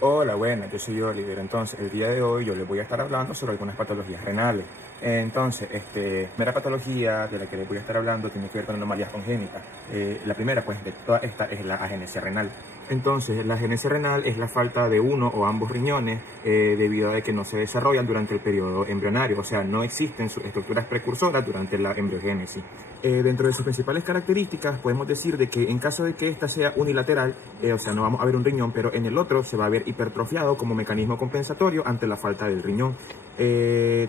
Hola, buenas, yo soy Oliver. Entonces, el día de hoy yo les voy a estar hablando sobre algunas patologías renales. Entonces, la primera patología de la que les voy a estar hablando tiene que ver con anomalías congénitas. La primera, pues, de todas estas es la agenesia renal. Entonces, la agenesia renal es la falta de uno o ambos riñones debido a que no se desarrollan durante el periodo embrionario, o sea, no existen sus estructuras precursoras durante la embriogénesis. Dentro de sus principales características, podemos decir de que en caso de que esta sea unilateral, o sea, no vamos a ver un riñón, pero en el otro se va a ver hipertrofiado como mecanismo compensatorio ante la falta del riñón.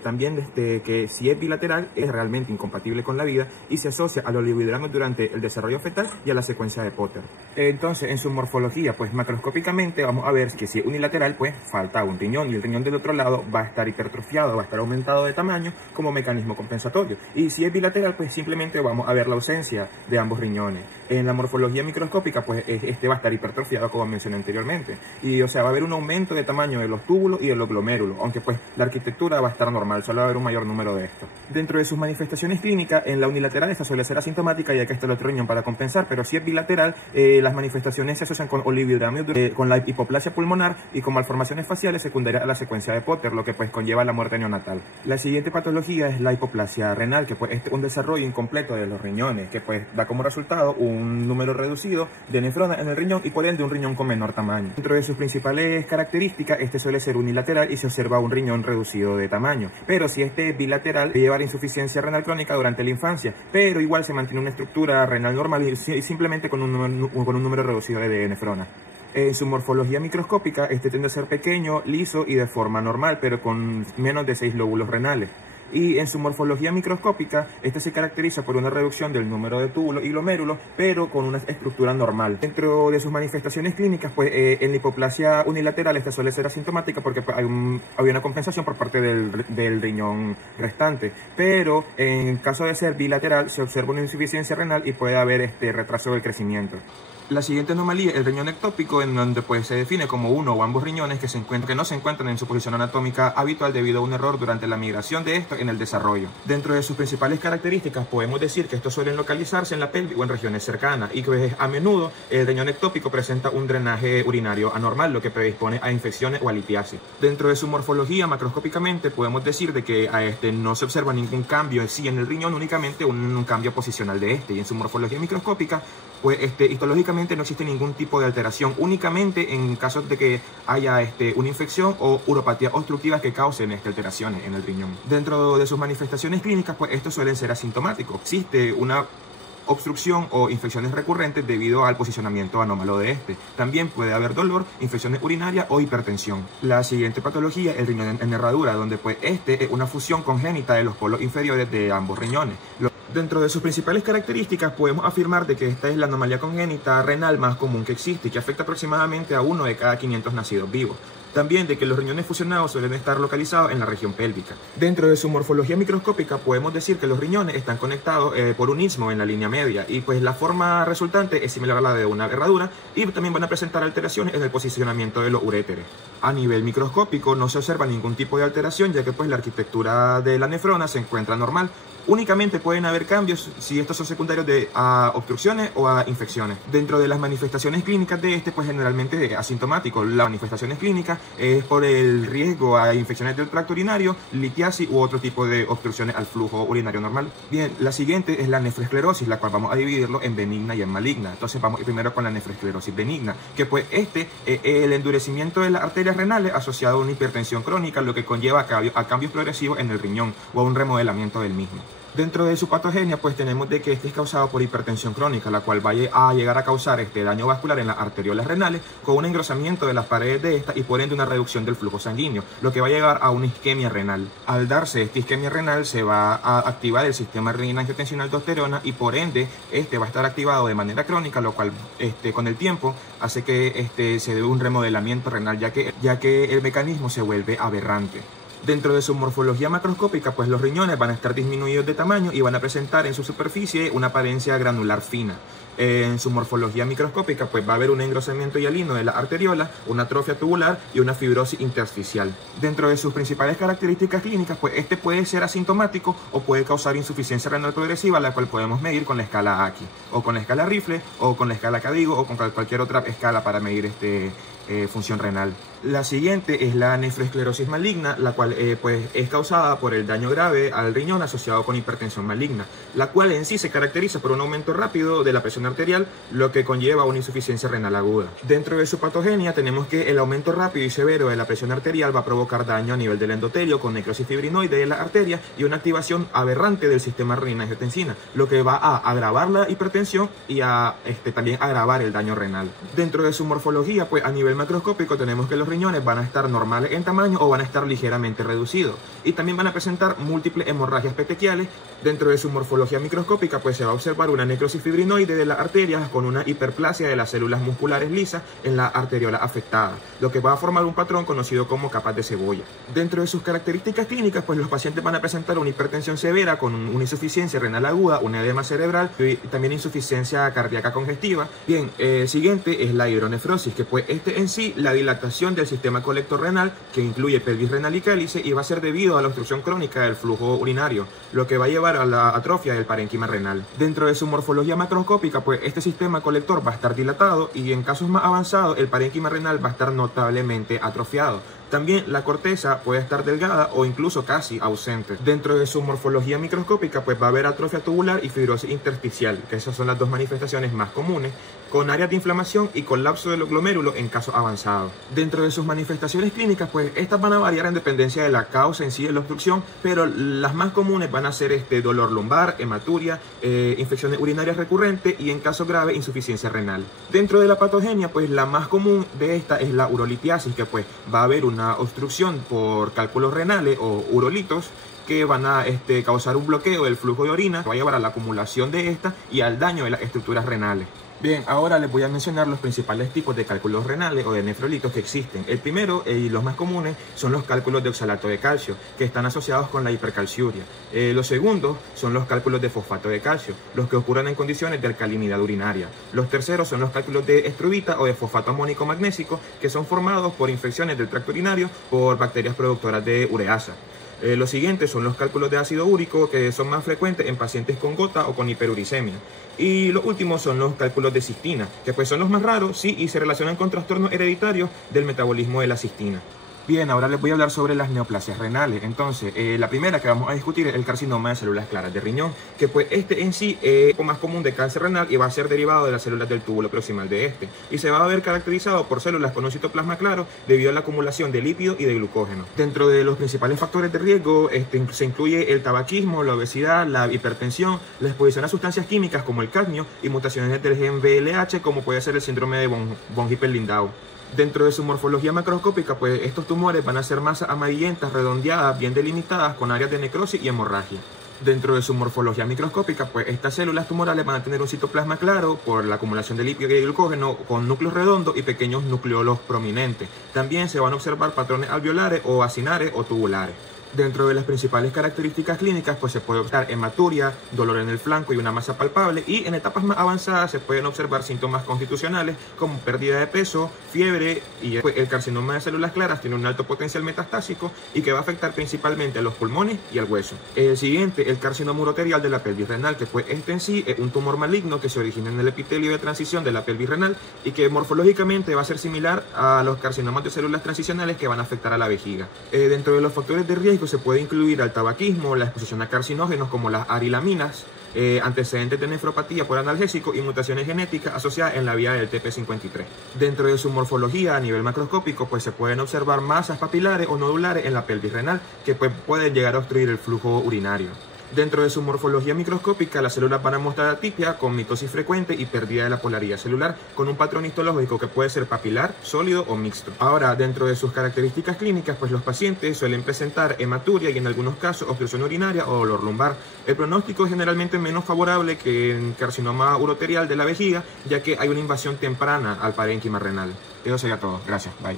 También que si es bilateral es realmente incompatible con la vida y se asocia a los oligohidratos durante el desarrollo fetal y a la secuencia de Potter. Entonces, en su morfología, pues macroscópicamente vamos a ver que si es unilateral, pues falta un riñón y el riñón del otro lado va a estar hipertrofiado, va a estar aumentado de tamaño como mecanismo compensatorio. Y si es bilateral, pues simplemente vamos a ver la ausencia de ambos riñones. En la morfología microscópica, pues este va a estar hipertrofiado como mencioné anteriormente. Y o sea, va a haber un aumento de tamaño de los túbulos y de los glomérulos, aunque pues la arquitectura va a estar normal, solo va a haber un mayor número de estos. Dentro de sus manifestaciones clínicas, en la unilateral esta suele ser asintomática ya que está el otro riñón para compensar, pero si es bilateral, las manifestaciones se asocian con oligohidramio, con la hipoplasia pulmonar y con malformaciones faciales secundarias a la secuencia de Potter, lo que pues conlleva la muerte neonatal. La siguiente patología es la hipoplasia renal, que pues es un desarrollo incompleto de los riñones, que pues da como resultado un número reducido de nefronas en el riñón y por ende un riñón con menor tamaño. Dentro de sus principales características, este suele ser unilateral y se observa un riñón reducido de tamaño, pero si este es bilateral, puede llevar insuficiencia renal crónica durante la infancia, pero igual se mantiene una estructura renal normal y simplemente con un número reducido de nefronas. En su morfología microscópica, este tiende a ser pequeño, liso y de forma normal, pero con menos de 6 lóbulos renales. Y en su morfología microscópica, este se caracteriza por una reducción del número de túbulos y glomérulos, pero con una estructura normal. Dentro de sus manifestaciones clínicas, pues en la hipoplasia unilateral, esta suele ser asintomática porque pues, hay una compensación por parte del riñón restante. Pero en caso de ser bilateral, se observa una insuficiencia renal y puede haber retraso del crecimiento. La siguiente anomalía es el riñón ectópico, en donde pues, se define como uno o ambos riñones que no se encuentran en su posición anatómica habitual debido a un error durante la migración de estos en el desarrollo. Dentro de sus principales características podemos decir que estos suelen localizarse en la pelvis o en regiones cercanas y que a menudo el riñón ectópico presenta un drenaje urinario anormal, lo que predispone a infecciones o a litiasis. Dentro de su morfología macroscópicamente podemos decir de que a no se observa ningún cambio en sí en el riñón, únicamente un cambio posicional de y en su morfología microscópica pues histológicamente no existe ningún tipo de alteración, únicamente en casos de que haya una infección o uropatía obstructiva que causen alteraciones en el riñón. Dentro de sus manifestaciones clínicas, pues estos suelen ser asintomáticos. Existe una obstrucción o infecciones recurrentes debido al posicionamiento anómalo de También puede haber dolor, infecciones urinarias o hipertensión. La siguiente patología es el riñón en herradura, donde pues es una fusión congénita de los polos inferiores de ambos riñones. Dentro de sus principales características podemos afirmar de que esta es la anomalía congénita renal más común que existe y que afecta aproximadamente a 1 de cada 500 nacidos vivos. También de que los riñones fusionados suelen estar localizados en la región pélvica. Dentro de su morfología microscópica podemos decir que los riñones están conectados por un istmo en la línea media y pues la forma resultante es similar a la de una herradura y también van a presentar alteraciones en el posicionamiento de los uréteres. A nivel microscópico no se observa ningún tipo de alteración ya que pues la arquitectura de la nefrona se encuentra normal. Únicamente pueden haber cambios si estos son secundarios a obstrucciones o a infecciones. Dentro de las manifestaciones clínicas de pues generalmente es asintomático. Las manifestaciones clínicas es por el riesgo a infecciones del tracto urinario, litiasis u otro tipo de obstrucciones al flujo urinario normal. Bien, la siguiente es la nefroesclerosis, la cual vamos a dividirlo en benigna y en maligna. Entonces vamos primero con la nefroesclerosis benigna, que pues es el endurecimiento de las arterias renales asociado a una hipertensión crónica, lo que conlleva a cambios progresivos en el riñón o a un remodelamiento del mismo. Dentro de su patogenia, pues tenemos de que este es causado por hipertensión crónica, la cual va a llegar a causar daño vascular en las arteriolas renales con un engrosamiento de las paredes de estas y por ende una reducción del flujo sanguíneo, lo que va a llevar a una isquemia renal. Al darse esta isquemia renal se va a activar el sistema renina-angiotensina-aldosterona y por ende va a estar activado de manera crónica, lo cual con el tiempo hace que se dé un remodelamiento renal, ya que el mecanismo se vuelve aberrante. Dentro de su morfología macroscópica, pues los riñones van a estar disminuidos de tamaño y van a presentar en su superficie una apariencia granular fina. En su morfología microscópica pues va a haber un engrosamiento hialino de la arteriola, una atrofia tubular y una fibrosis intersticial. Dentro de sus principales características clínicas, pues este puede ser asintomático o puede causar insuficiencia renal progresiva, la cual podemos medir con la escala AKI, o con la escala Rifle, o con la escala Cadigo, o con cualquier otra escala para medir función renal. La siguiente es la nefroesclerosis maligna, la cual pues es causada por el daño grave al riñón asociado con hipertensión maligna, la cual en sí se caracteriza por un aumento rápido de la presión arterial, lo que conlleva una insuficiencia renal aguda. Dentro de su patogenia tenemos que el aumento rápido y severo de la presión arterial va a provocar daño a nivel del endotelio con necrosis fibrinoide de la arteria y una activación aberrante del sistema renina-angiotensina, lo que va a agravar la hipertensión y a también agravar el daño renal. Dentro de su morfología, pues a nivel macroscópico tenemos que los riñones van a estar normales en tamaño o van a estar ligeramente reducidos y también van a presentar múltiples hemorragias petequiales. Dentro de su morfología microscópica pues se va a observar una necrosis fibrinoide de las arterias con una hiperplasia de las células musculares lisas en la arteriola afectada, lo que va a formar un patrón conocido como capas de cebolla. Dentro de sus características clínicas pues los pacientes van a presentar una hipertensión severa con una insuficiencia renal aguda, un edema cerebral y también insuficiencia cardíaca congestiva. Bien, siguiente es la hidronefrosis, que pues en sí la dilatación del sistema colector renal que incluye pelvis renal y cálice y va a ser debido a la obstrucción crónica del flujo urinario, lo que va a llevar a la atrofia del parénquima renal. Dentro de su morfología macroscópica pues este sistema colector va a estar dilatado y en casos más avanzados el parénquima renal va a estar notablemente atrofiado. También la corteza puede estar delgada o incluso casi ausente. Dentro de su morfología microscópica pues va a haber atrofia tubular y fibrosis intersticial, que esas son las dos manifestaciones más comunes, con áreas de inflamación y colapso de los glomérulos en casos avanzados. Dentro de sus manifestaciones clínicas pues estas van a variar en dependencia de la causa en sí de la obstrucción, pero las más comunes van a ser dolor lumbar, hematuria, infecciones urinarias recurrentes y en caso grave insuficiencia renal. Dentro de la patogenia pues la más común de esta es la urolitiasis, que pues va a haber una obstrucción por cálculos renales o urolitos que van a causar un bloqueo del flujo de orina, que va a llevar a la acumulación de esta y al daño de las estructuras renales. Bien, ahora les voy a mencionar los principales tipos de cálculos renales o de nefrolitos que existen. El primero y los más comunes son los cálculos de oxalato de calcio, que están asociados con la hipercalciuria. Los segundos son los cálculos de fosfato de calcio, los que ocurren en condiciones de alcalinidad urinaria. Los terceros son los cálculos de estruvita o de fosfato amónico magnésico, que son formados por infecciones del tracto urinario por bacterias productoras de ureasa. Los siguientes son los cálculos de ácido úrico, que son más frecuentes en pacientes con gota o con hiperuricemia. Y los últimos son los cálculos de cistina, que pues son los más raros, sí, y se relacionan con trastornos hereditarios del metabolismo de la cistina. Bien, ahora les voy a hablar sobre las neoplasias renales. Entonces, la primera que vamos a discutir es el carcinoma de células claras de riñón, que pues en sí es un poco más común de cáncer renal y va a ser derivado de las células del túbulo proximal de y se va a ver caracterizado por células con un citoplasma claro debido a la acumulación de lípido y de glucógeno. Dentro de los principales factores de riesgo se incluye el tabaquismo, la obesidad, la hipertensión, la exposición a sustancias químicas como el cadmio y mutaciones del gen VLH, como puede ser el síndrome de von Hippel-Lindau. Dentro de su morfología macroscópica, pues estos tumores van a ser masas amarillentas, redondeadas, bien delimitadas, con áreas de necrosis y hemorragia. Dentro de su morfología microscópica, pues estas células tumorales van a tener un citoplasma claro por la acumulación de lípido y glucógeno con núcleos redondos y pequeños nucleolos prominentes. También se van a observar patrones alveolares o acinares o tubulares. Dentro de las principales características clínicas pues se puede observar hematuria, dolor en el flanco y una masa palpable, y en etapas más avanzadas se pueden observar síntomas constitucionales como pérdida de peso, fiebre, y el carcinoma de células claras tiene un alto potencial metastásico y que va a afectar principalmente a los pulmones y al hueso. El siguiente, el carcinoma uroterial de la pelvis renal, que pues en sí es un tumor maligno que se origina en el epitelio de transición de la pelvis renal y que morfológicamente va a ser similar a los carcinomas de células transicionales que van a afectar a la vejiga. Dentro de los factores de riesgo se puede incluir el tabaquismo, la exposición a carcinógenos como las arilaminas, antecedentes de nefropatía por analgésico y mutaciones genéticas asociadas en la vía del TP53. Dentro de su morfología a nivel macroscópico pues se pueden observar masas papilares o nodulares en la pelvis renal que pues pueden llegar a obstruir el flujo urinario. Dentro de su morfología microscópica, las células van a mostrar atipia con mitosis frecuente y pérdida de la polaridad celular, con un patrón histológico que puede ser papilar, sólido o mixto. Ahora, dentro de sus características clínicas, pues los pacientes suelen presentar hematuria y en algunos casos obstrucción urinaria o dolor lumbar. El pronóstico es generalmente menos favorable que en carcinoma uroterial de la vejiga, ya que hay una invasión temprana al parénquima renal. Eso sería todo. Gracias. Bye.